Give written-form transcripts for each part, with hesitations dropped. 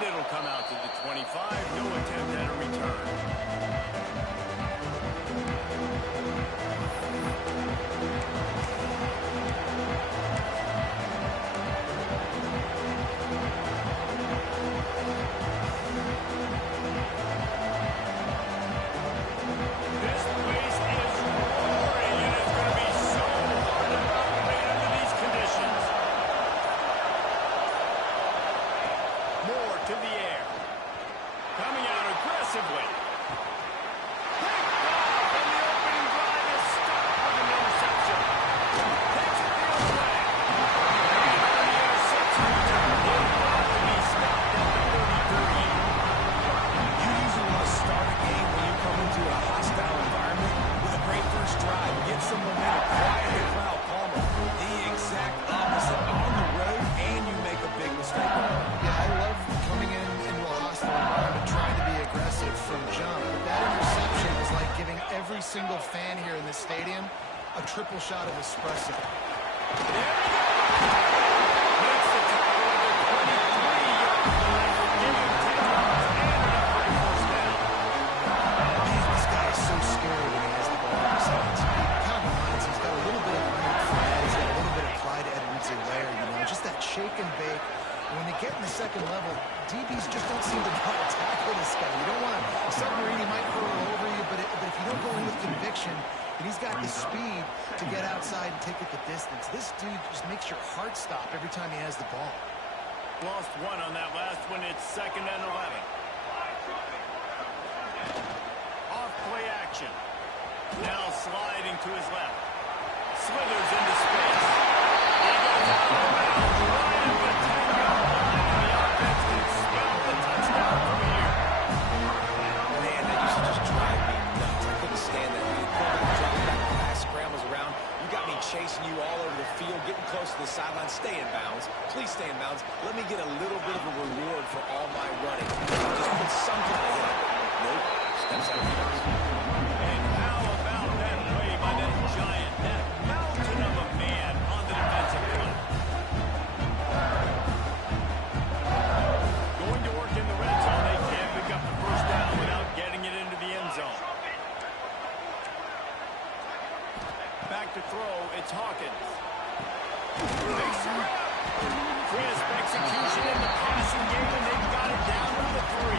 And it'll come out to the 25. No attempt at a return. To the air. Coming out aggressively. Big ball from the opening drive is stopped with an interception. Takes it the other way. And on the interception return, he'll probably be stopped at the 33. You usually want to start a game when you come into a hostile environment with a great first drive. Get some momentum, quiet the crowd, calmer. The exact opposite on the road, and you make a big mistake. Yeah, I love coming into a hostile environment, trying to be aggressive from jump. But that interception was like giving every single fan here in this stadium a triple shot of espresso. Makes the tackle at the 23-yard line, giving 10 yards and enough for a first down. Man, this guy is so scary when he has the ball in his hands. It kind of reminds he's got a little bit of Leonard Fred, he's got a little bit of Clyde Edwards-Helaire, you know, just that shake and bake. When they get in the second level, DBs just don't seem to try to tackle this guy. You don't want to submarine, he might hurl over you, but if you don't go in with conviction, and he's got the speed to get outside and take it the distance. This dude just makes your heart stop every time he has the ball. Lost one on that last one. It's 2nd and 11. Off play action. Now sliding to his left. Slithers into space. He goes out of bounds right at the 10-yard line, and the offense can smell the touchdown from here. Man, that used to just drive me nuts. I couldn't stand that. You pull that drop back pass, scrambles around. You got me chasing you all over the field, getting close to the sideline. Stay in bounds. Please stay in bounds. Let me get a little bit of a reward for all my running. Just put some kind of hit. Nope. Steps out of bounds. And how about that play by that giant, that mountain of a man on the defensive front? Going to work in the red zone. They can't pick up the first down without getting it into the end zone. Back to throw, it's Hawkins. Big strip. Crisp execution in the passing game, and they've got it down to the 3.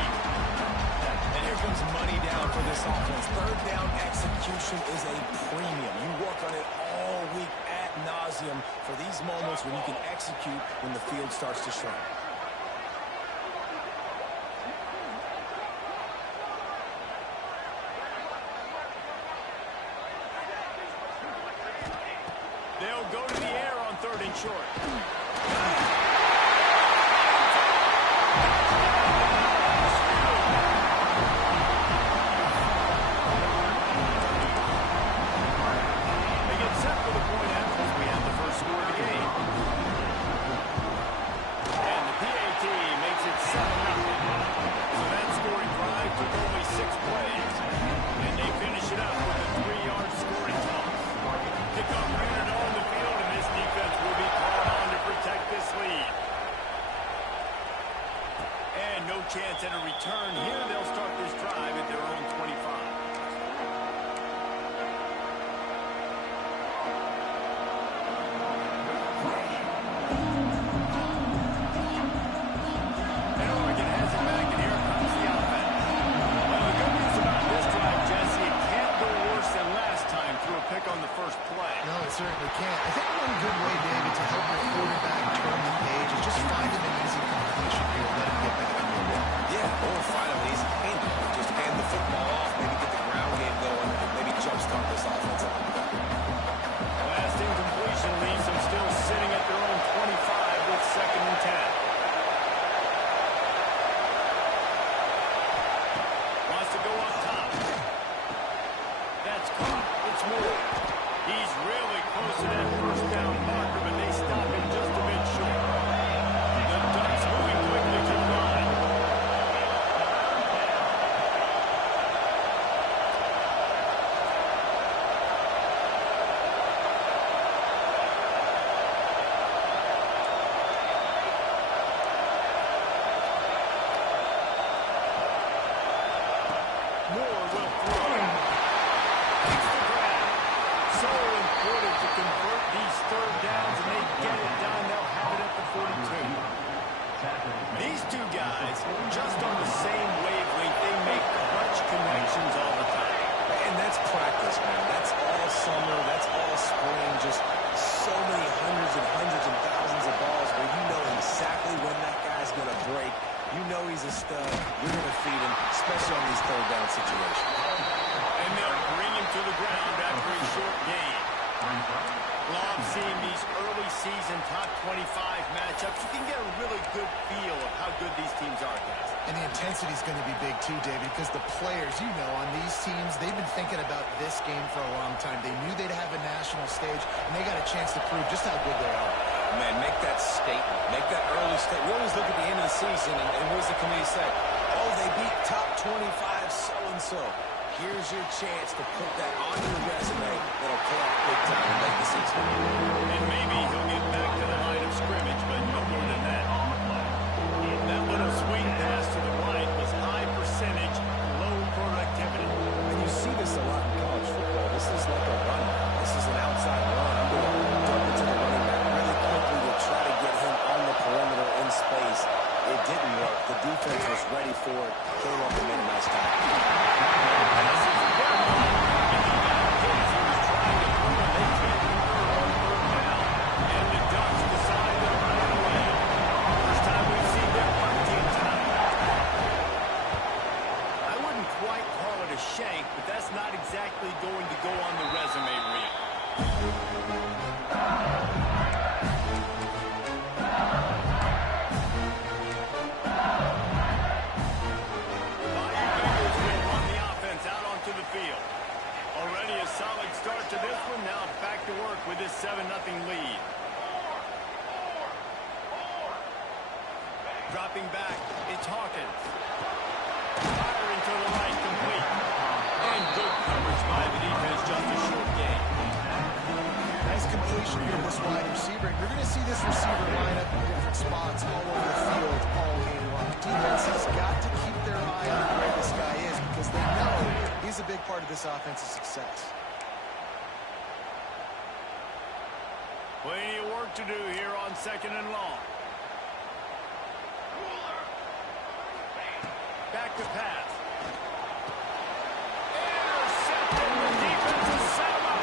And here comes money down for this offense. Third down execution is a premium. You work on it all week ad nauseum for these moments when you can execute when the field starts to shrink. They'll go to the air on 3rd and short. They get set for the point after we have the first score of the game. And the PAT makes it 7-0. So that scoring drive took only 6 plays. And they finish it up with a 3-yard scoring toss. Kickoff unit on the field, and this defense will be called on to protect this lead. And no chance at a return here. They'll start this drive at their own 25. And Oregon has it back, and here comes the offense. Well, the good news about this drive, Jesse, it can't go worse than last time through a pick on the first play. No, it certainly can't. I think one good way, David, to help your quarterback turn the page is just find him an easy completion here and let him get back in the wall. Yeah, or find him an easy handoff. Just hand the football off. Moore will throw. Takes the grab. So important to convert these third downs, and they get it done. They'll have it at the 42. These two guys, just on the same wavelength, they make clutch connections all the time. And that's practice, man. That's all summer. That's all spring. Just so many hundreds and thousands of balls where you know exactly when that guy's going to break. You know he's a stud. You're going to feed him, especially on these third down situations. And they'll bring him to the ground after a short gain. Love seeing these early season top 25 matchups. You can get a really good feel of how good these teams are, guys. And the intensity is going to be big too, David, because the players, you know, on these teams, they've been thinking about this game for a long time. They knew they'd have a national stage, and they got a chance to prove just how good they are. Man, make that statement. Make that early statement. We always look at the end of the season, and what does the committee say? Oh, they beat top 25 so-and-so. Here's your chance to put that on your resume that'll pay off big time in late the season. And maybe he'll get back to the line of scrimmage, but no more than that. That little swing pass to the right was high percentage, low productivity. And you see this a lot in college football. This is like a run. This is an outside run. I'm going to dump it to the running back really quickly to try to get him on the perimeter in space. It didn't work. The defense was ready for it. Came up and made a nice tackle. Shank, but that's not exactly going to go on the resume reel. Bengals will run the offense out onto the field. Already a solid start to this one. Now back to work with this 7-0 lead. Dropping back, it's Hawkins. Firing to the right, complete. And good coverage by the defense, just a short gain. Nice completion here to this wide receiver. You're going to see this receiver line up in different spots all over the field all game long. Defense has got to keep their eye on where this guy is because they know he's a big part of this offense's success. Plenty of work to do here on 2nd and long. Back to pass. Intercepted. The defense is set up.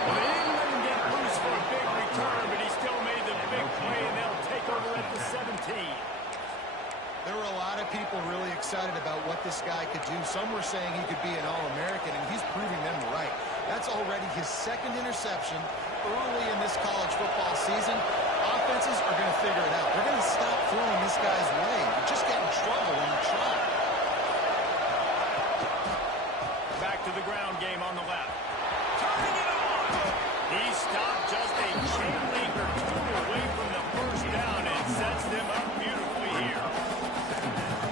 Well, they didn't let him get loose for a big return, but he still made the big play, and they'll take over at the 17. There were a lot of people really excited about what this guy could do. Some were saying he could be an All-American, and he's proving them right. That's already his second interception early in this college football season. Offenses are going to figure it out. They're going to stop throwing this guy's way. You just get in trouble when you try. Back to the ground game on the left. Turning it on. He stopped just a chain link or two away from the first down and sets them up beautifully here.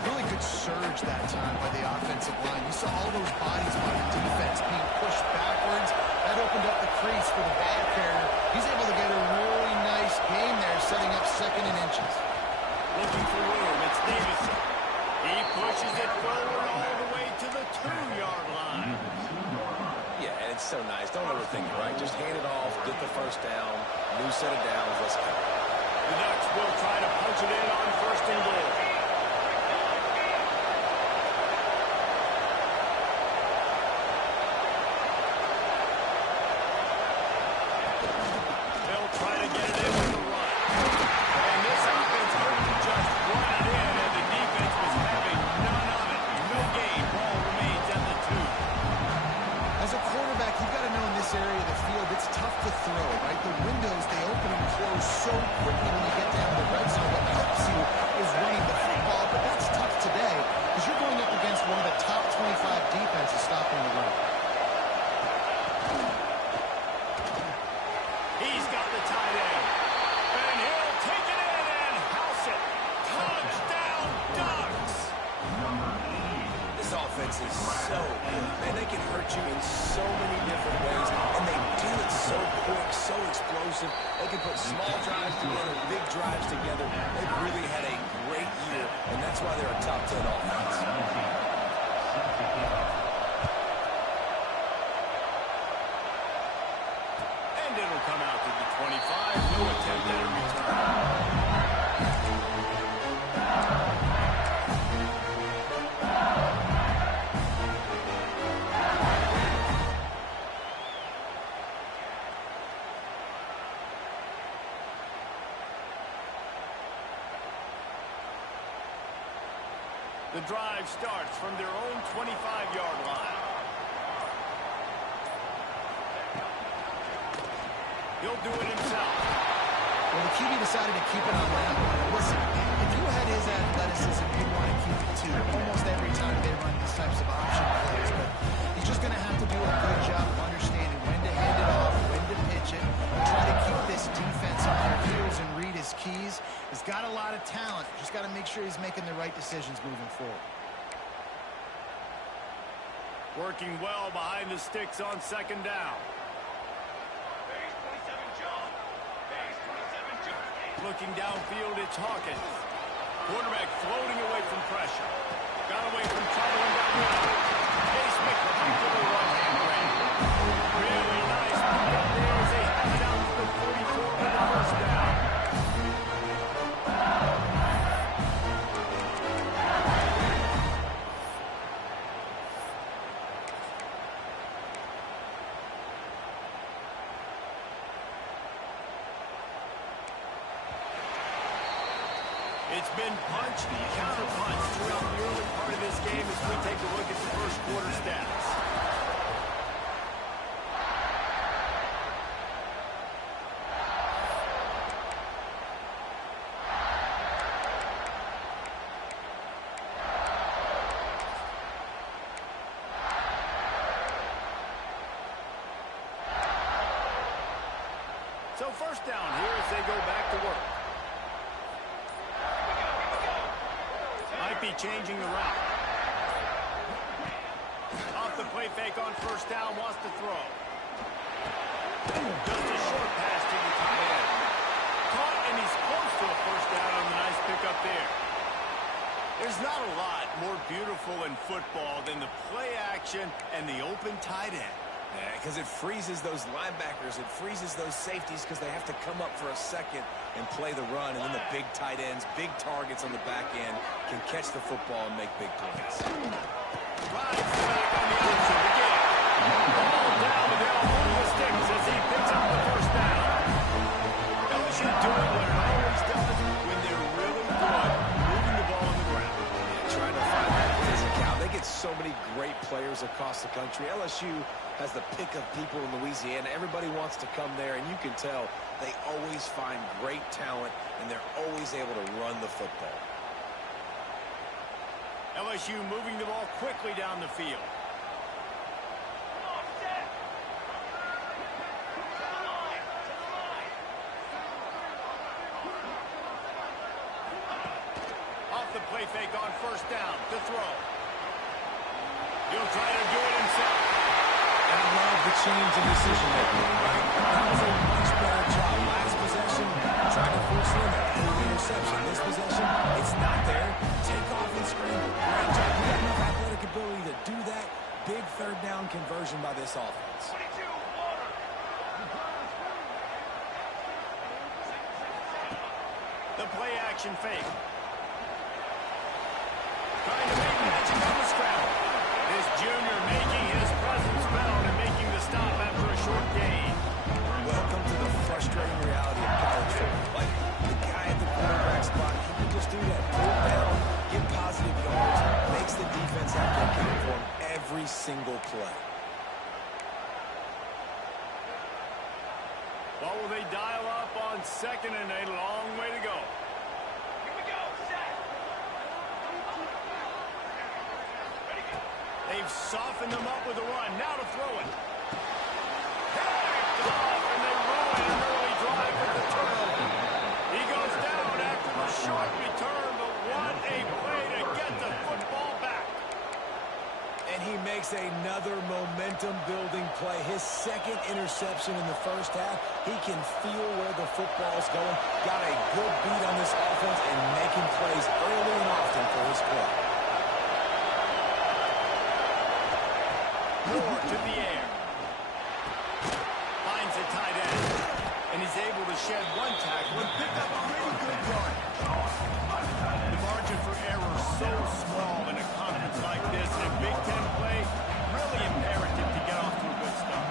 Really good surge that time by the offensive line. You saw all those bodies by the defense being pushed backwards. That opened up the crease for the ball carrier. He's able to get a really nice gain there, setting up 2nd and inches. Looking for room, it's Davison. He pushes it forward all the way to the 2-yard line. Yeah, and it's so nice. Don't overthink it, right? Just hand it off, get the first down, new set of downs, let's go. The Ducks will try to punch it in on 1st and goal. They'll try to get it in with the run. And this offense couldn't just run it in, and the defense was having none of it. No gain. Ball remains at the 2. As a quarterback, you've got to know in this area of the field, it's tough to throw, right? The windows, they open and close so quickly when you get down to the red zone. What helps you is running the football, but that's tough today because you're going up against one of the top 25 defenses stopping the run. He's got the tight end. And he'll take it in and house it. Touchdown, Ducks! This offense is so good. Man, they can hurt you in so many different ways, and they do it so quick, so explosive. They can put small drives together, big drives together. They've really had a great year, and that's why they're a top 10 offense. And it'll come out to the 25. No attempt at a return. The drive starts from their own 25-yard line. He'll do it himself. Well, the QB decided to keep it on that one. Listen, if you had his athleticism, you'd want to keep it too. Almost every time they run these types of option plays, but he's just going to have to do a good job of understanding when to hand it off, when to pitch it, and try to keep this defense on their heels and read his keys. He's got a lot of talent. Just got to make sure he's making the right decisions moving forward. Working well behind the sticks on second down. Looking downfield, it's Hawkins. Quarterback floating away from pressure. Got away from trouble and got rid of it. Case Smith comfortable right-hand grab. Really nice pickup there as they have it out to the 44 for the first down. It's been punched, counter-punched throughout the early part of this game as we take a look at the first quarter stats. So first down here as they go back to work. Might be changing the route. Off the play fake on first down, wants to throw. Just a short pass to the tight end. Caught, and he's close to a first down on the nice pickup there. There's not a lot more beautiful in football than the play action and the open tight end. Yeah, because it freezes those linebackers. It freezes those safeties because they have to come up for a second and play the run. And then the big tight ends, big targets on the back end can catch the football and make big plays. Drives back on the option again. Ball down to the the sticks as he picks up the first down. LSU doing what it always does when they're really good, moving the ball on the ground. Yeah, trying to find that physical. They get so many great players across the country. LSU has the pick of people in Louisiana. Everybody wants to come there, and you can tell they always find great talent, and they're always able to run the football. LSU moving the ball quickly down the field. Off the play fake on first down to throw. He'll try to do it himself. And I love the change in decision-making, right? That was a much better job. Last possession, trying to force in an early interception. This possession, it's not there. Take off and scramble. Great job. You got enough athletic ability to do that. Big third down conversion by this offense. The play action fake. Trying to make magic on the scramble. This junior making his presence felt and making the stop after a short gain. Welcome to the frustrating reality of college football. Like, the guy at the quarterback spot, he can just do that. Pull down, get positive yards, makes the defense have to account for him every single play. What will they dial up on second and a long way to go? They've softened them up with a run. Now to throw it. Picked off, and they ruin an early drive with the turnover. He goes down after the short return, but what a play to get the football back. And he makes another momentum-building play. His second interception in the first half. He can feel where the football's going. Got a good beat on this offense and making plays early and often for his club. Moore to the air. Finds a tight end. And he's able to shed one tackle and pick up a really good run. The margin for error is so small in a conference like this. And Big Ten play, really imperative to get off to a good start.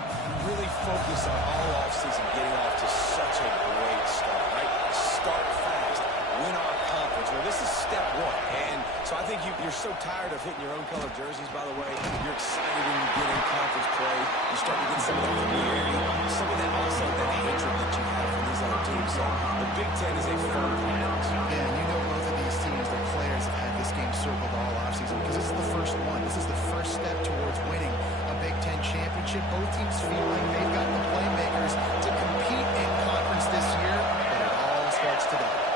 Really focus on all offseason getting off to such a great start, right? Start fast. Win our conference. Well, this is step one. And so I think you're so tired of hitting your own color jerseys, by the way. You're excited when you get in conference play. You start to get some of that familiarity, some of that also that hatred that you have for these other teams. So the Big Ten is a firm conference. Yeah, and you know both of these teams, the players have had this game circled all offseason because this is the first one. This is the first step towards winning a Big Ten championship. Both teams feel like they've got the playmakers to compete in conference this year, but it all starts today.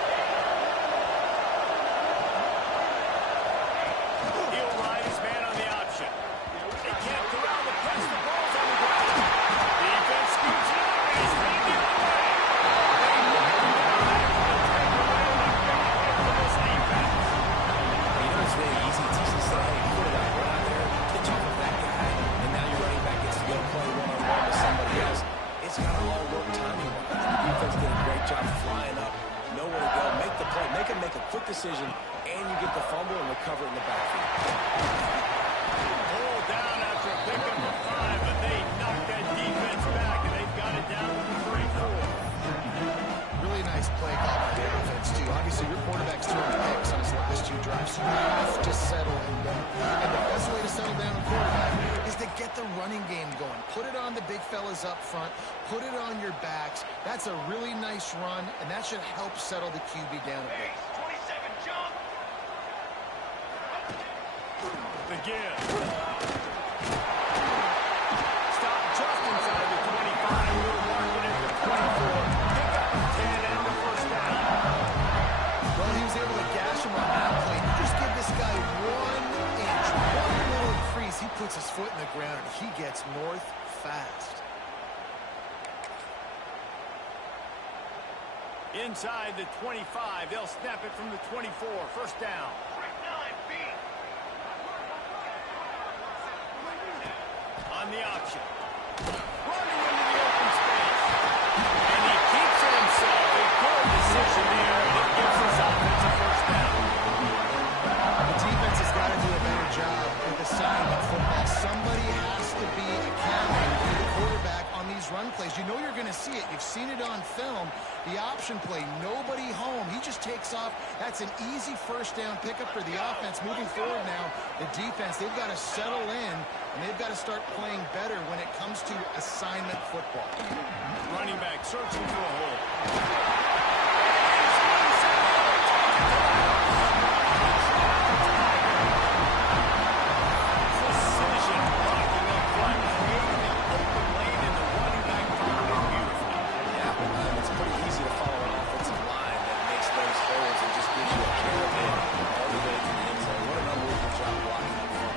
He'll ride his man on the option. He can't corral the press. The ball's on the ground. Defense scoops it up, and he's heading the other way. You know, it's really easy to just say, hey, quarterback, run out there, pitch off of that guy, and now your running back gets to go play one-on-one with somebody else. It's got to all work timing-wise. The defense did a great job flying up, nowhere to go, make the play, make a quick decision, and you get the fumble and recover it in the backfield. Pulled down after a pickup of 5, but they knocked that defense back, and they've got it down to the 34. Really nice play call by the offense, too. Obviously, your quarterback's throwing picks on his last 2 drives, so you have to settle him down. And the best way to settle down a quarterback is to get the running game going. Put it on the big fellas up front. Put it on your backs. That's a really nice run, and that should help settle the QB down a bit. The give. Stop just inside the 25. Little market at the 24. Pick up 10 and the first down. Well, he was able to gash him on that play. You just give this guy 1 inch, one little increase. He puts his foot in the ground, and he gets north fast. Inside the 25. They'll snap it from the 24. First down. On the option. Running into the open space. And he keeps it himself. A good decision there. And it gives his offense a first down. The defense has got to do a better job with assignment football. Somebody has to be accounting for the quarterback on these run plays. You know you're going to see it. You've seen it on film. The option play, nobody home. He just takes off. That's an easy first down pickup for the offense. Moving forward now, the defense, they've got to settle in, and they've got to start playing better when it comes to assignment football. Running back searching for a hole. Precision blocking up front, creating an open lane, and the running back followed it beautifully. Yeah, it's pretty easy to follow an offensive line that makes those holes and just gives you a caravan all the way to the end zone. What an unbelievable job blocking up front.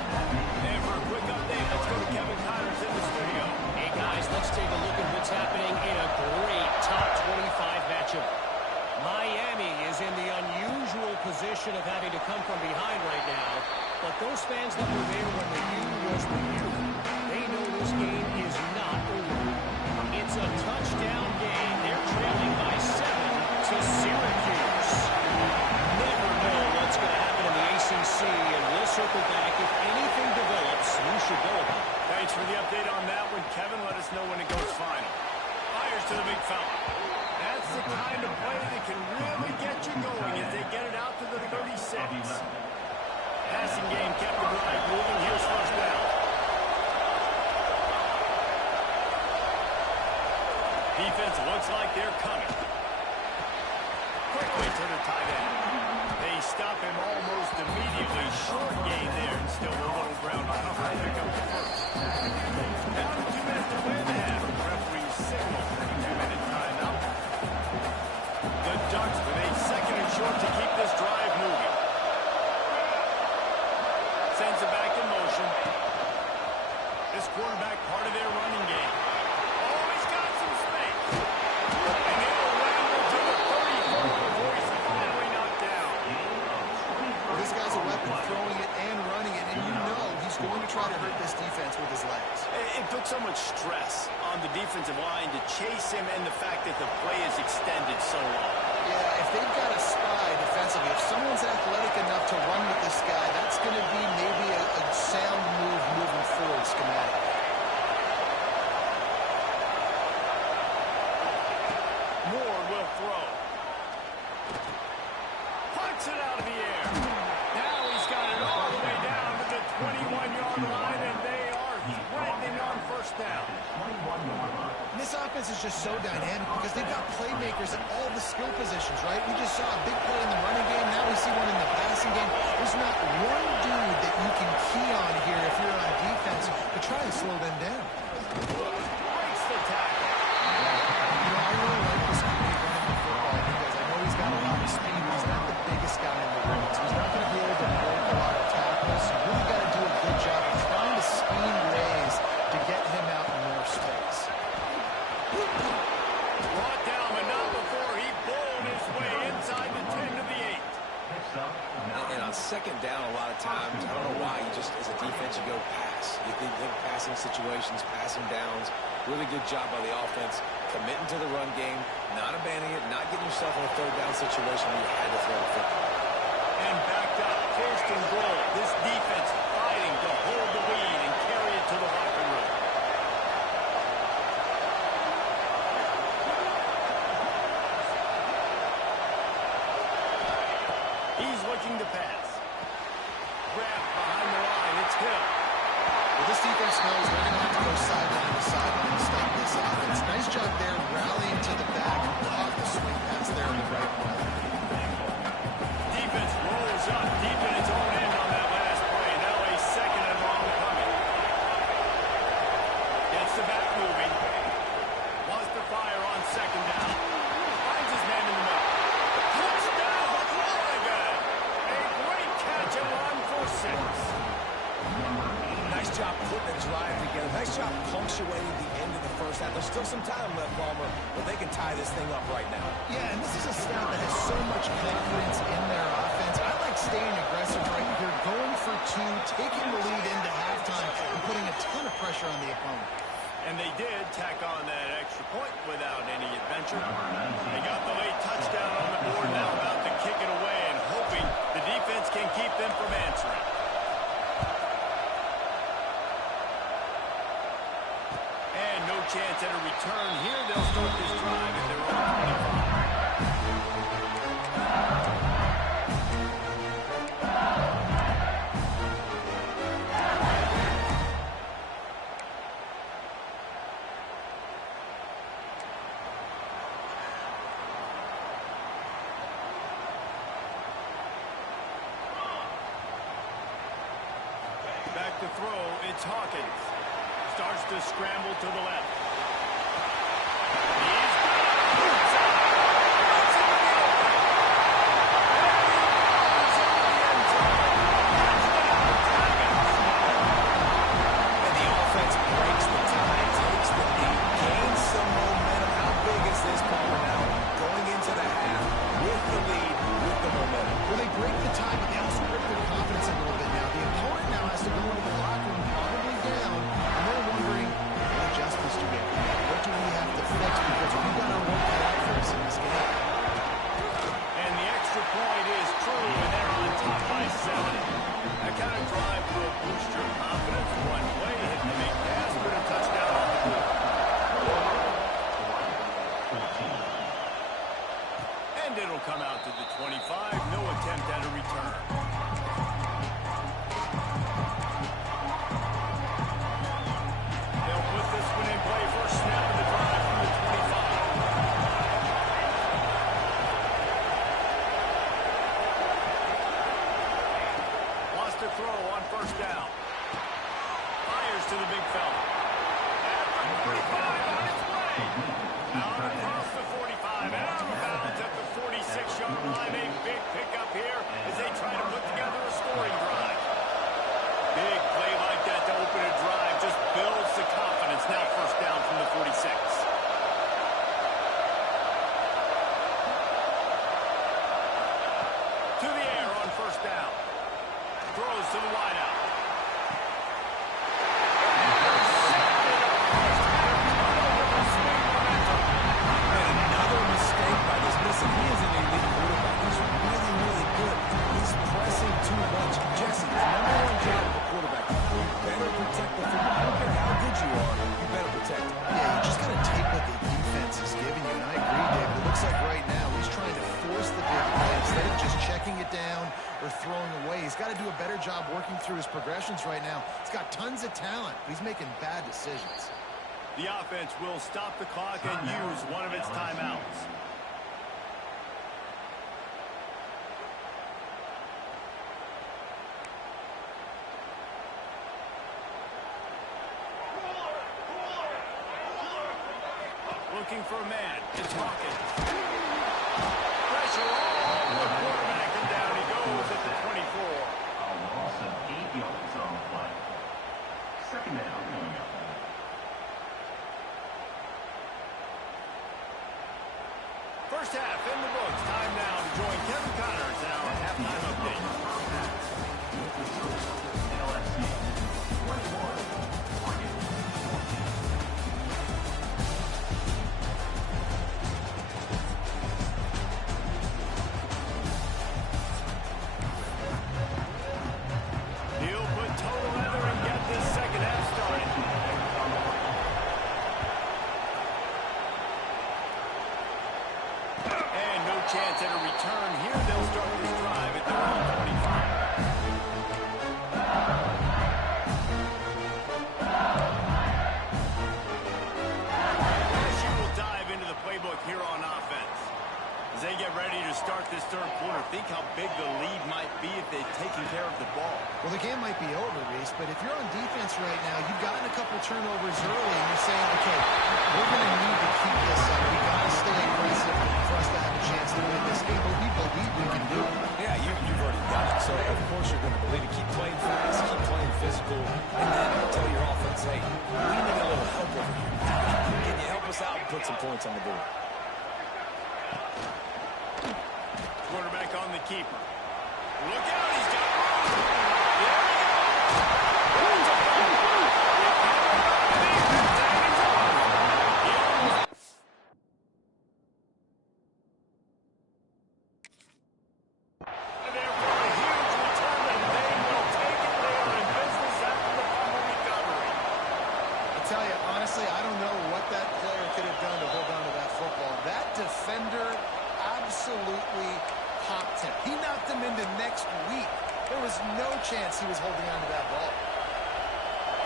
And for a quick update, let's go to Kevin Connors in the studio. Hey guys, let's take a look at what's happening in a great top 25 matchup. Miami is in the unusual position of having to come from behind right now, but those fans that were there when the U was the U, they know this game is not over. It's a touchdown game. They're trailing by 7 to Syracuse. Never know what's going to happen in the ACC, and we'll circle back. If anything develops, you should know about it. Thanks for the update on that one, Kevin. Let us know when it goes final. Fires to the big fella. That's the kind of play that can really get you going as they get it out to the 36. Passing game kept the drive moving. Here's first down. Defense looks like they're coming. Quickly to the tight end. They stop him almost immediately. Short gain there, and still a little ground on him. Pick up the first. Down to 2 minutes to play in the half. Referee signal for a 2-minute timeout. The Ducks with a second and short to keep this drive moving. Sends it back in motion. This quarterback part of their running game. Oh, he's got some space. And they'll ramble to the 34 before he's finally knocked down. This guy's a weapon, throwing it and running it, and you know he's going to try to hurt this defense with his legs. It put so much stress on the defensive line to chase him and the fact that the play is extended so long. Yeah, if they've got a spy defensively, if someone's athletic enough to run with this guy, that's going to be maybe a sound move moving forward schematic. Moore will throw. Punts it out of the air. Now he's got it all the way down to the 21-yard line, and they are threatening on first down. This offense is just so dynamic because they've got playmakers at all the skill positions, right? We just saw a big play in the running game. Now we see one in the passing game. There's not one dude that you can key on here if you're on defense to try and slow them down. Breaks the tackle. I really like this QB running the football because I know he's got a lot of speed, but he's not the biggest guy in the world, so he's not going to be able to break a lot of tackles. So you really got to do a good job of trying to scheme ways to get him out in more space. Brought down, but not before he bowled his way inside the 10 to the 8. And on second down, a lot of times, I don't know why, you just, as a defense, you go pass. You think passing situations, passing downs. Really good job by the offense, committing to the run game, not abandoning it, not getting yourself in a third down situation where you had to throw the football. And backed up, first and goal. This defense fighting to hold the lead and carry it to the locker room. He's looking to pass. Grab behind the line. It's Hill. Well, this defense knows they're going to have to go sideline to sideline to stop this offense. Nice job there rallying to the back off the swing pass there in the right play. Defense rolls up deep in its own end on that last play. Now a second and long coming. Gets the back moving. Wants to fire on second down. Finds his man in the middle. Touchdown, Oregon! A great catch and run for 6. Nice job putting the drive together. Nice job punctuating the end of the first half. There's still some time left, Palmer, but they can tie this thing up right now. Yeah, and this is a staff that has so much confidence in their offense. I like staying aggressive right here, going for 2, taking the lead into halftime, and putting a ton of pressure on the opponent. And they did tack on that extra point without any adventure. They got the late touchdown on the board, now about to kick it away and hoping the defense can keep them from answering. And no chance at a return here. They'll start this drive at their own 25. Back to throw, it's Hawkins. Starts to scramble to the left. He's got it. It's out. It's in the open. And he runs into the end zone. Touchdown, Tigers. And the offense breaks the tie, takes the lead, gains some momentum. How big is this, Palmer, now? Going into the half with the lead, with the momentum. Well, they break the tie, but they also break their confidence a little bit now. The opponent now has to go into the locker room probably down, and they're wondering, what adjustments do we have to make? What do we have to fix? Because we've got our work cut out for us in this game. And the extra point is true, and they're on top by 7. That kind of drive will boost your confidence. One play, hit the big pass, put a touchdown on the board. And it'll come out to the 25. No attempt at a return. They'll put this one in play. First snap of the drive from the 25. Wants to throw on first down. Fires to the big fella. At the 45 on its way. Out across the 45. Out of bounds at the 46-yard line. A big pickup here as they try to put together a scoring drive. Big play like that to open a drive just builds the confidence. Now first down from the 46. To the air on first down. Throws to the wideout. got to do a better job working through his progressions right now. He's got tons of talent, but he's making bad decisions. The offense will stop the clock and use one of its timeouts. Looking for a man. It's Hawkins. Pressure all over the quarterback, and down he goes at the 24. A loss of 8 yards on the play. Second down. First half in the books. Time now to join Kevin Connors in our halftime update. LSU 21. He'll put total leather and get this second half started. And no chance at a return here. They'll start this drive at their own 25. LSU will dive into the playbook here on offense. As they get ready to start this third quarter, think how big the lead might be if they've taken care of the ball. Well, the game might be over, Reese, but if you're on defense right now, you've gotten a couple turnovers early, and you're saying, okay, we're going to need to keep this up. We've got to stay aggressive for us to have a chance to win this game, but we believe we can do it. Yeah, you've already done it. So, of course, you're going to believe it. Keep playing fast, keep playing physical, and then tell your offense, hey, we need a little help over here. Can you help us out and put some points on the board? Quarterback on the keeper. Look out, he's got room. There he goes. Therefore, a huge return, and they will take it. They are in business after the fumble recovery. I tell you, honestly, I don't know what that player could have done to hold on to that football. That defender absolutely popped him. He knocked him into next week. There was no chance he was holding on to that ball.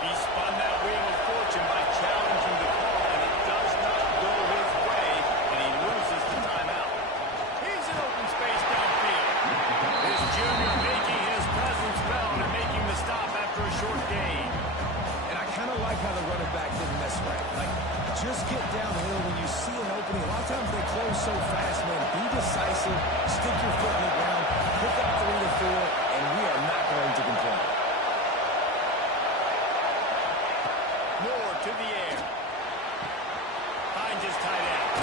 He spun that wheel of fortune by challenging the call, and it does not go his way, and he loses the timeout. He's in open space downfield. This junior making his presence felt and making the stop after a short gain. And I kind of like how the running back didn't mess around. Like, just get downhill when you see an opening. A lot of times they close so fast, man. Be decisive, stick your foot in the ground, pick up 3 to 4, and we are not going to complain. Moore to the air. Finds his tight end.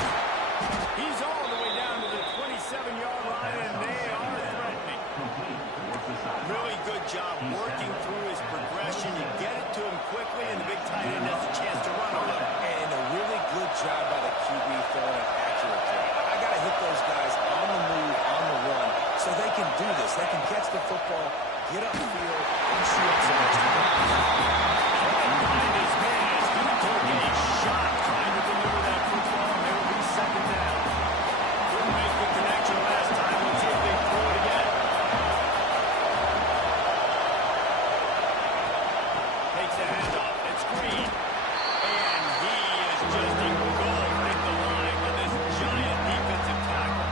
He's all the way down to the 27-yard line, and they are threatening. Really good job working through his progression. You get it to him quickly, and the big tight end has a chance to run on him. And a really good job by the QB throwing an accurate throw. I got to hit those guys on the move, on the run, so they can do this. They can catch the football, get upfield, and shoot up some extra yards. Behind his man as he took a shot trying to deliver that football, and there will be second down. Couldn't make the connection last time. Let's see if they throw it again. Takes the handoff. It's Green. And he is just engulfing the line with this giant defensive tackle.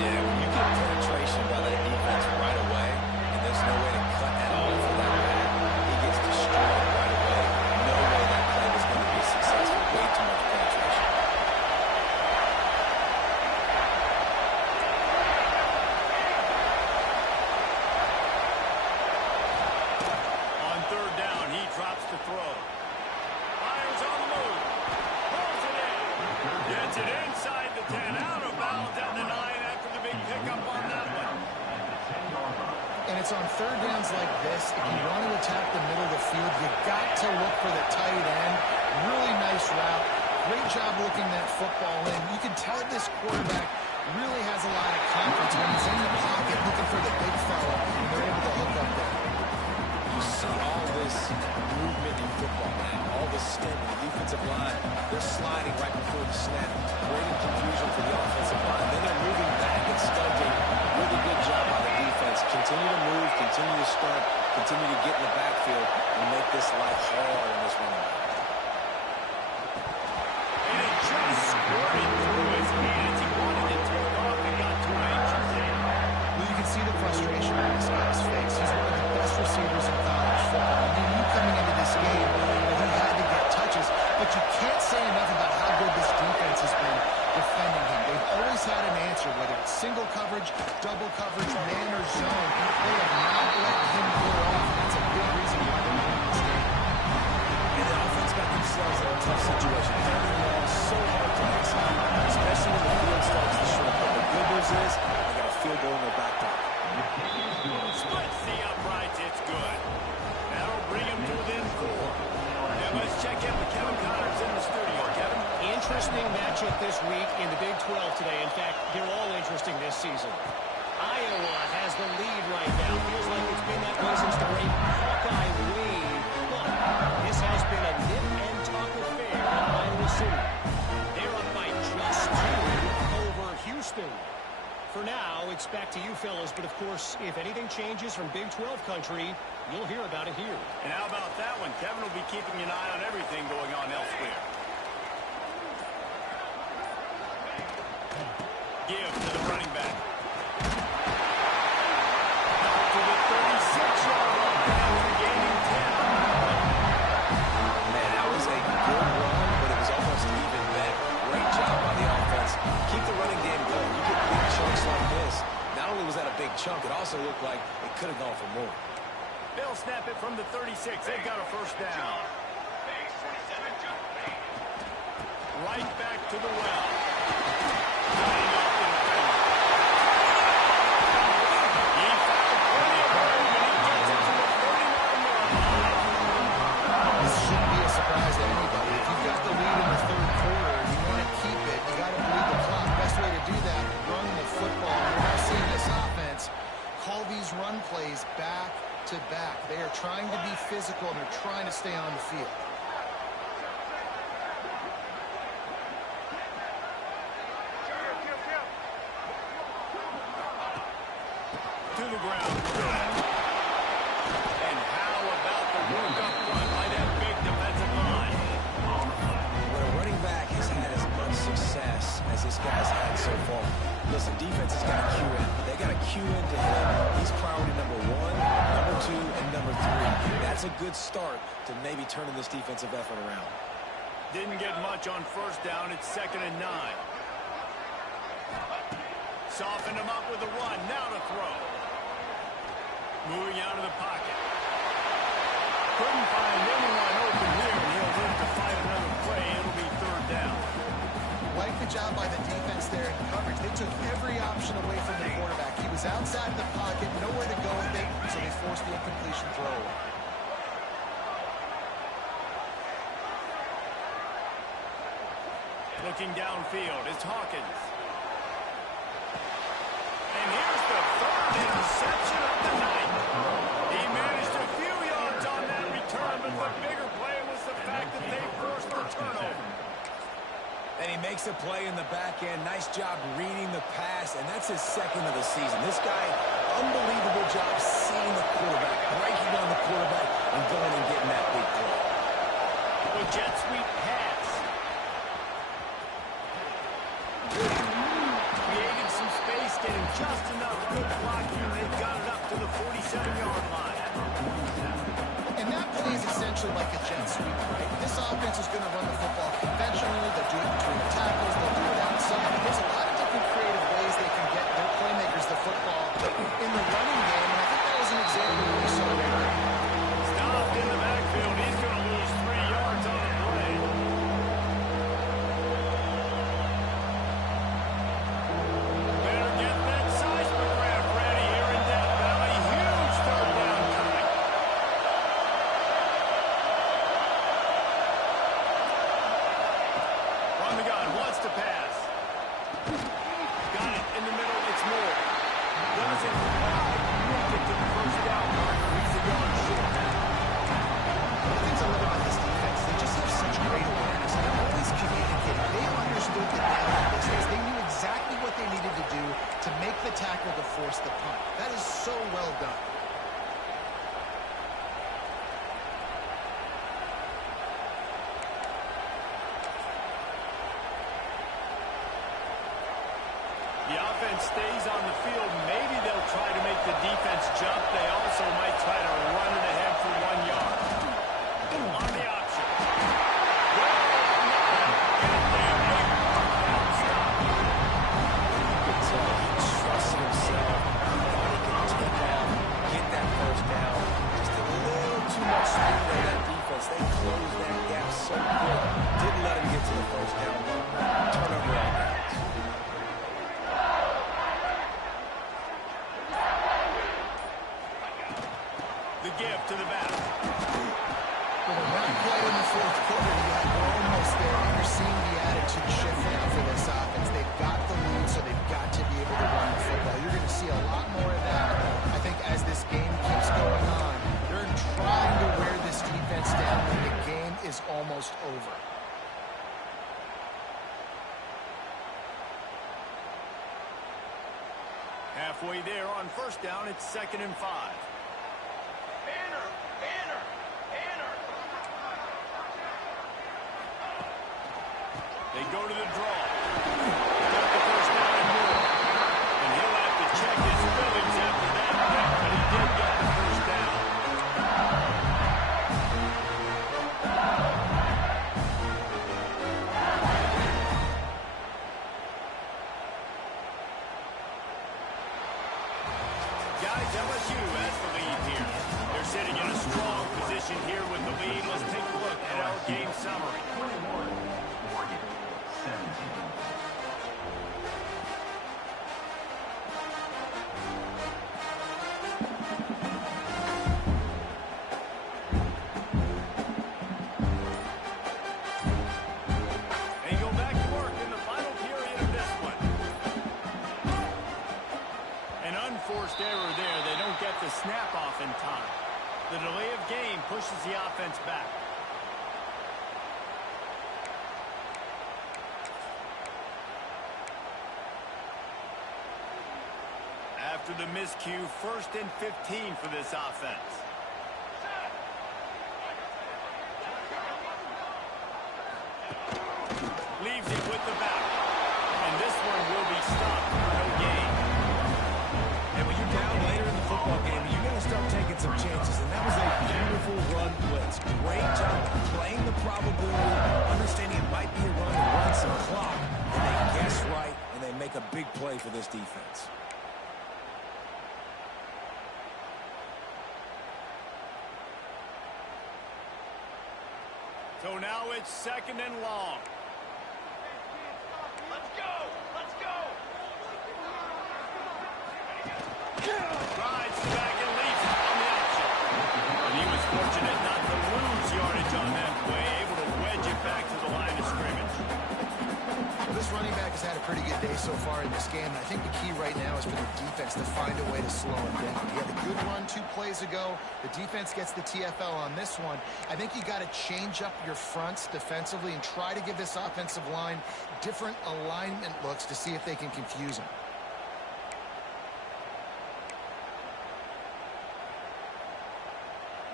Yeah, when you get penetration by that defense right away, and there's no way to cut at all for that back, he gets destroyed right away. No way that play was going to be successful. Way too much penetration. On third down, he drops the throw. Fires on the move. Throws it in. Gets it inside the 10. Out of bounds at the 9 after the big pickup on that one. And it's on third downs like this, if you want to attack the middle of the field, you got to look for the tight end. Really nice route. Great job looking that football in. You can tell this quarterback really has a lot of confidence when he's in the pocket looking for the big fella, and they're able to hook up there. You see all this movement in football, man. All this stint in the defensive line. They're sliding right before the snap. Creating confusion for the offensive line. Then they're moving back and stunting. Really good job by the defense. Continue to move, moves, continue to start, continue to get in the backfield, and make this life hard in this running back. And it just squirted through his hands. He wanted to take off and got too anxious. Well, you can see the frustration on this guy's face. He's one of the best receivers in college football. I mean, you coming into this game, he had to get touches, but you can't say enough about how good this defense has been defending him. They've always had an answer, whether it's single coverage, double coverage, man or zone. They have not let him go off. That's a big reason why they're winning this game. And the offense got themselves in a tough situation. Third and long, so hard to execute, especially when the field starts to shrink. But the good news is they got a field goal in their back pocket. Splits the uprights. It's good. That'll bring him to within 4. Now let's check in with Kevin Connors in the studio. Kevin? Interesting matchup this week in the Big 12 today. In fact, they're all interesting this season. Iowa has the lead right now. Feels like it's been that way since the great Hawkeye wave. But this has been a nip-and-tuck affair in Iowa City. They're up by just 2 over Houston. For now, it's back to you fellas. But, of course, if anything changes from Big 12 country, you'll hear about it here. And how about that one? Kevin will be keeping an eye on everything going on elsewhere. Give to the running back. Out to the 36-yard line after gaining 10. Man, that was a good run, but it was almost even better. Great job by the offense. Keep the running game going. You get big chunks like this. Not only was that a big chunk, it also looked like it could have gone for more. They'll snap it from the 36. They've got a first down. Right back to the well. Lining up in front. He found plenty of room, and he gets it to the 39-yard line. This shouldn't be a surprise to anybody. If you've got the lead in the third quarter and you want to keep it, you got to bleed the clock. Best way to do that, run the football. We're now seeing this offense call these run plays back to back. They are trying to be physical, and they're trying to stay on the field. To the ground. And how about the work up front by that big defensive line? When a running back has had as much success as this guy's had so far, listen, defense has got to cue in. They got to cue into him. He's priority number 1, number 2, and number 3. That's a good start to maybe turning this defensive effort around. Didn't get much on first down. It's 2nd and 9. Softened him up with a run. Now to throw. Moving out of the pocket. Couldn't find anyone open here, and he'll live to fight another play. It'll be 3rd down. Like the job by the defense there in coverage. They took every option away from the quarterback. He was outside of the pocket, nowhere to go with it, so they forced the incompletion throw. Looking downfield is Hawkins. And here's the 3rd interception of the night. He managed a few yards on that return, but the bigger play was the fact that they forced the turnover. And he makes a play in the back end. Nice job reading the pass, and that's his 2nd of the season. This guy, unbelievable job seeing the quarterback, breaking on the quarterback, and going and getting that big play. The jet sweep pass. Created some space, getting just enough good blocking, and they've got it up to the 47-yard line. And that play is essentially like a jet sweep, right? This offense is going to run the football conventionally. They'll do it between the tackles. They'll do it outside. There's a lot of different creative ways they can get their playmakers the football in the running game, and I think that was an example of what we saw there. Stopped in the backfield. He's going to lose 3 yards on the play. Better get that seismograph ready here in Death Valley. Huge 3rd down coming. From the gun, wants to pass. Got it in the middle. It's Moore. Doesn't quite make it to the first down line. stays on the field, maybe they'll try to make the defense jump. They also might try to run it ahead for 1 yard. On the option. Trusts himself. Thought he could take out, get that first down. Just a little too much speed on that defense. They closed that gap so quick. Didn't let him get to the first down. Turnover on downs. The give to the back. Well, we're not quite in the fourth quarter yet. We're almost there. And you're seeing the attitude shift now for this offense. They've got the lead, so they've got to be able to run the football. You're going to see a lot more of that, I think, as this game keeps going on. They're trying to wear this defense down when the game is almost over. Halfway there on first down, it's 2nd and 5. They go to the draw. Got the first down and more. And he'll have to check his feelings after that, but he did get the first down. Guys, LSU has the lead here. They're sitting in a strong position here with the lead. Let's take a look at our game summary. 17. They go back to work in the final period of this one. An unforced error there. They don't get the snap off in time. The delay of game pushes the offense back. After the miscue, 1st and 15 for this offense. Leaves it with the back. And this one will be stopped for no gain. And when you're down later in the football game, you're going to start taking some chances. And that was a beautiful run blitz. Great job playing the probability, understanding it might be a run to run some clock. And they guess right, and they make a big play for this defense. So now it's 2nd and long. Let's go! Let's go! Rides back and leaves it on the option. And he was fortunate not to lose yardage on that play, able to wedge it back to the line of scrimmage. Well, this running back has had a pretty good day so far in this game, and I think the key right now is for the defense to find a way to slow him down. He had a good run 2 plays ago. The defense gets the TFL on this one. I think you got to change up your fronts defensively and try to give this offensive line different alignment looks to see if they can confuse him.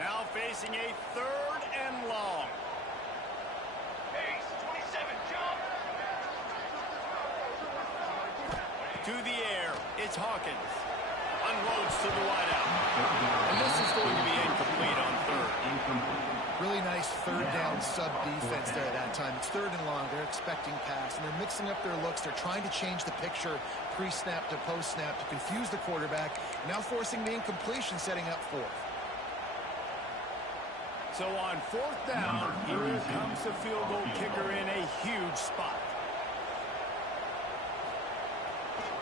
Now facing a 3rd and long. Pace, 27, jump. To the air, it's Hawkins. Unloads to the wideout. And this is going to be incomplete on 3rd. Really nice 3rd down sub defense there that time. It's 3rd and long. They're expecting pass, and they're mixing up their looks. They're trying to change the picture pre-snap to post-snap to confuse the quarterback. Now forcing the incompletion, setting up 4th. So on 4th down, here comes the field goal kicker in a huge spot.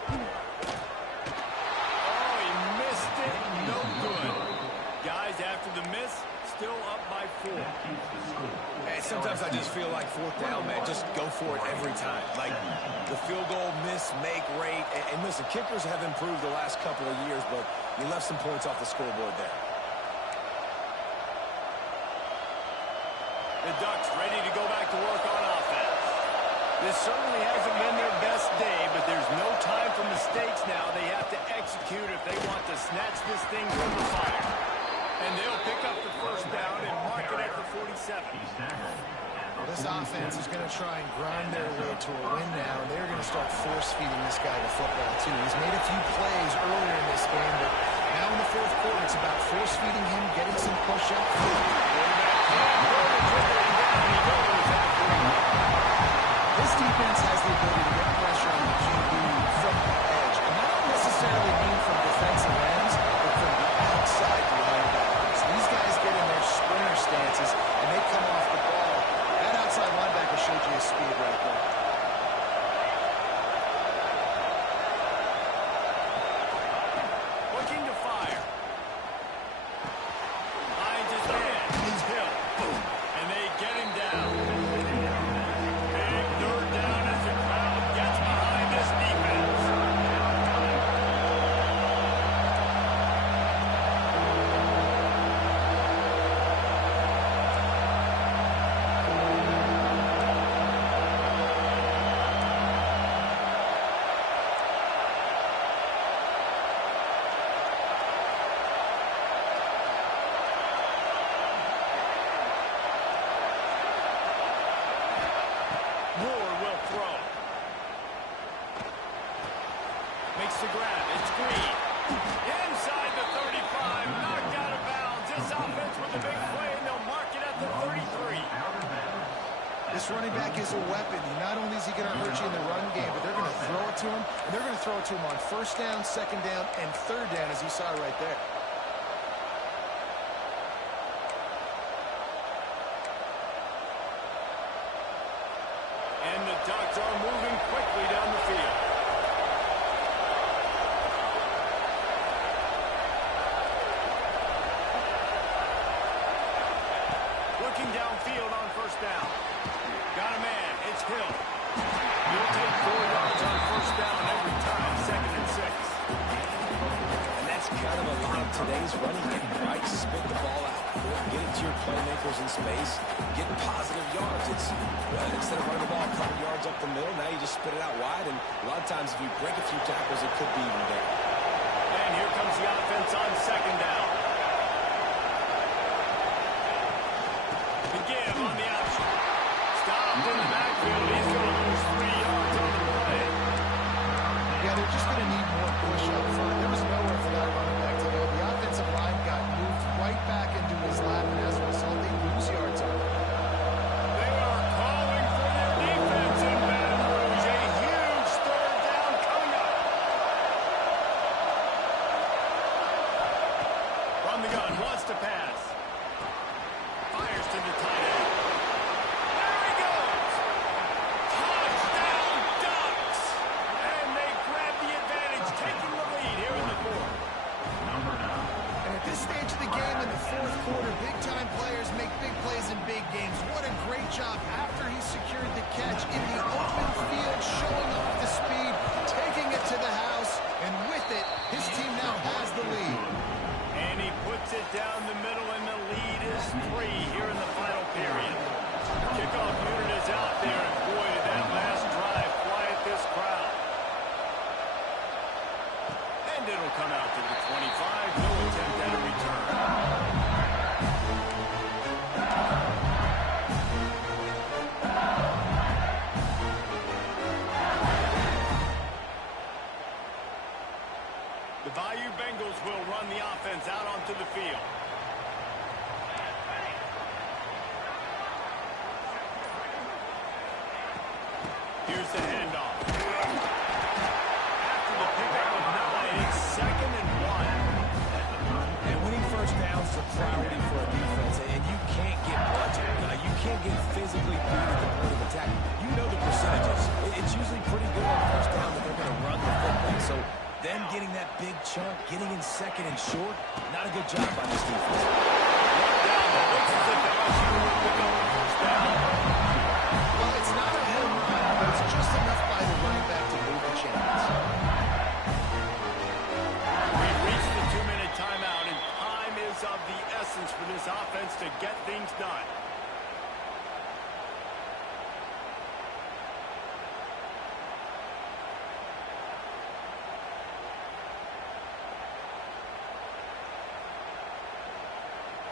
Oh, he missed it. No good. Guys, after the miss, still up by 4. Hey, sometimes I just feel like 4th down, man. Just go for it every time. Like the field goal miss, make rate. And listen, kickers have improved the last couple of years, but you left some points off the scoreboard there. The Ducks ready to go back to work on offense. This certainly hasn't been their best day, but there's no time for mistakes now. They have to execute if they want to snatch this thing from the fire. And they'll pick up the first down and mark it at the 47. Well, this offense is going to try and grind their way to a win now, and they're going to start force-feeding this guy the football, too. He's made a few plays earlier in this game, but now in the fourth quarter, it's about force-feeding him, getting some push-up. This defense has the ability to get pressure on the QB from the edge, and that don't necessarily mean from defensive ends, but from the outside linebackers. These guys get in their sprinter stances, and they come off the ball. That outside linebacker showed you his speed right there. Looking to fire. Finds his man. He's hit. And they get him down. Big third down as the crowd gets behind this defense. Moore will throw. Makes the grab. It's Green. Inside the 35. Knocked out of bounds. This offense with a big play, and they'll mark it at the 33. This running back is a weapon. Not only is he going to hurt you in the run game, but they're going to throw it to him, and they're going to throw it to him on first down, second down, and third down, as you saw right there. And the Ducks are moving quickly down the field. Looking downfield on first down. Got a man. It's Hill. He'll take 4 yards on first down every time. 2nd and 6. And that's kind of a lot of today's running game, right? Spit the ball out. Get it to your playmakers in space. Get positive yards. It's instead of running the ball a couple yards up the middle, now you just spit it out wide. And a lot of times if you break a few tackles, it could be even bigger. And here comes the offense on second down. The give on the option. Stopped in the backfield. He's going to lose 3 yards on the play. Yeah, they're just going to need more push up front. There was nowhere for that running back to go. The offensive line got moved right back into his lap, and as a result, they lose yards on it. They are calling for their defense in Baton Rouge. A huge third down coming up. From the gun, wants to pass. Fires to the tight end. There he goes. Touchdown Ducks. And they grab the advantage, taking the lead here in the fourth. And at this stage of the game in the fourth quarter, big-time players make big plays in big games. What a great job after he secured the catch in the open field, showing off the speed, taking it to the house, and with it, his team now has the lead. And he puts it down the middle, and the lead is 3 here in the final period. Kickoff unit is out there, and boy, did that last drive quiet this crowd. And it'll come out to the 25. No attempt at a return. The Bayou Bengals will run the offense out onto the field. Here's the handoff. After the pickup of 9, it's 2nd and 1. And winning first downs is a priority for a defense, and you can't get bludgeoned. You can't get physically beat at the point of attack. You know the percentages. It's usually pretty good on first down that they're going to run the football. So them getting that big chunk, getting in 2nd and short, not a good job by this defense. Down, that looks as if LSU will pick up the first down. Well, it's not a home run, but it's just enough by the running back to move the chains. We've reached the 2-minute timeout, and time is of the essence for this offense to get things done.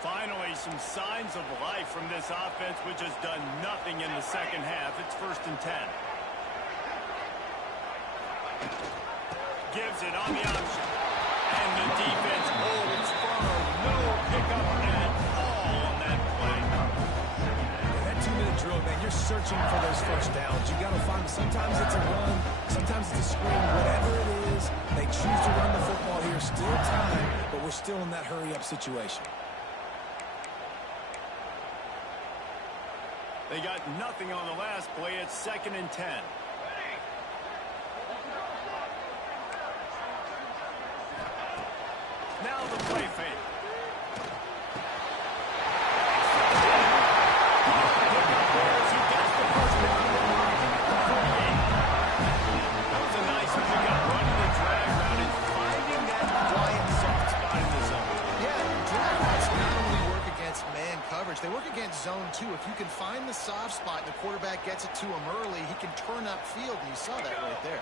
Finally, some signs of life from this offense, which has done nothing in the second half. It's 1st and 10. Gives it on the option. And the defense holds firm. No pickup at all on that play. Yeah, that 2-minute drill, man, you're searching for those first downs. You got to find, sometimes it's a run, sometimes it's a screen, whatever it is. They choose to run the football here. Still time, but we're still in that hurry-up situation. They got nothing on the last play. It's 2nd and 10. Now the play fake. That was a nice pickup, running the drag route and finding that quiet soft spot in the zone. Yeah, drag routes not only work against man coverage, they work against zone too. If you can find the soft spot and the quarterback gets it to him early, he can turn upfield, and you saw that right there.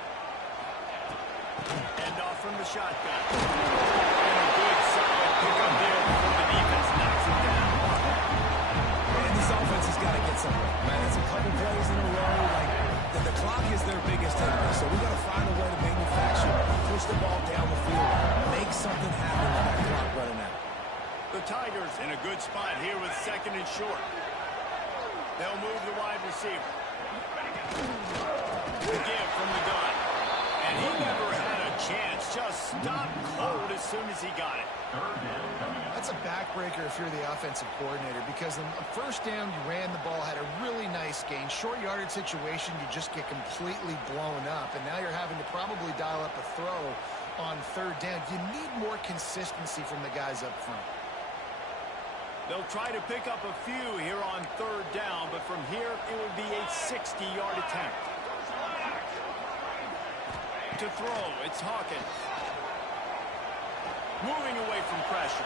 End off from the shotgun. And a good solid pickup there before the defense knocks him down. Man, this offense has got to get somewhere. Man, it's a couple plays in a row. Like, the clock is their biggest enemy, so we got to find a way to manufacture, push the ball down the field, make something happen with that clock running out. The Tigers in a good spot here with 2nd and short. They'll move the wide receiver. The give from the gun. And he never had a chance. Just stopped cold as soon as he got it. That's a backbreaker if you're the offensive coordinator, because on the first down, you ran the ball, had a really nice gain. Short yardage situation, you just get completely blown up, and now you're having to probably dial up a throw on 3rd down. You need more consistency from the guys up front. They'll try to pick up a few here on 3rd down, but from here, it would be a 60-yard attempt. To throw, it's Hawkins. Moving away from pressure.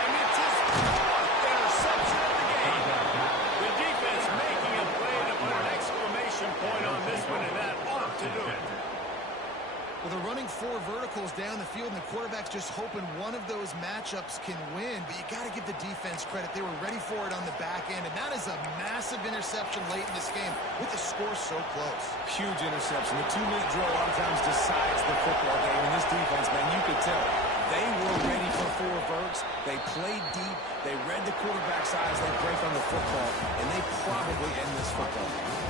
And it's his 4th interception of the game. The defense making a play to put an exclamation point on this one, and that ought to do it. Well, they're running 4 verticals down the field, and the quarterback's just hoping one of those matchups can win. But you got to give the defense credit. They were ready for it on the back end, and that is a massive interception late in this game with the score so close. Huge interception. The 2-minute drill a lot of times decides the football game. And this defense, man, you could tell they were ready for 4 verts. They played deep. They read the quarterback's eyes. They break on the football, and they probably end this football game.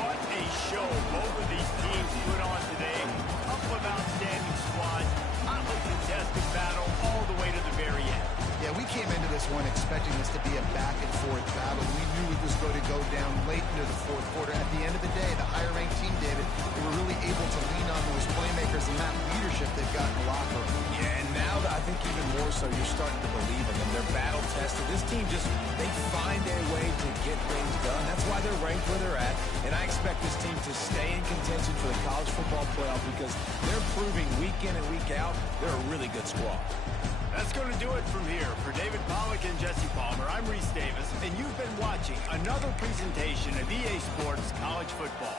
What a show both of these teams put on today. Couple of outstanding squads. Hotly contested battle all the way to the very end. Yeah, we came into this one expecting this to be a back-and-forth battle. We knew it was going to go down late into the 4th quarter. At the end of the day, the higher-ranked team, David, they were really able to lean on those playmakers and that leadership they've got in the locker room. Yeah, and now I think even more so, you're starting to believe in them. They're battle-tested. This team just, they find a way to get things done. That's why they're ranked where they're at. And I expect this team to stay in contention for the college football playoff because they're proving week in and week out they're a really good squad. That's going to do it from here. For David Pollack and Jesse Palmer, I'm Reese Davis, and you've been watching another presentation of EA Sports College Football.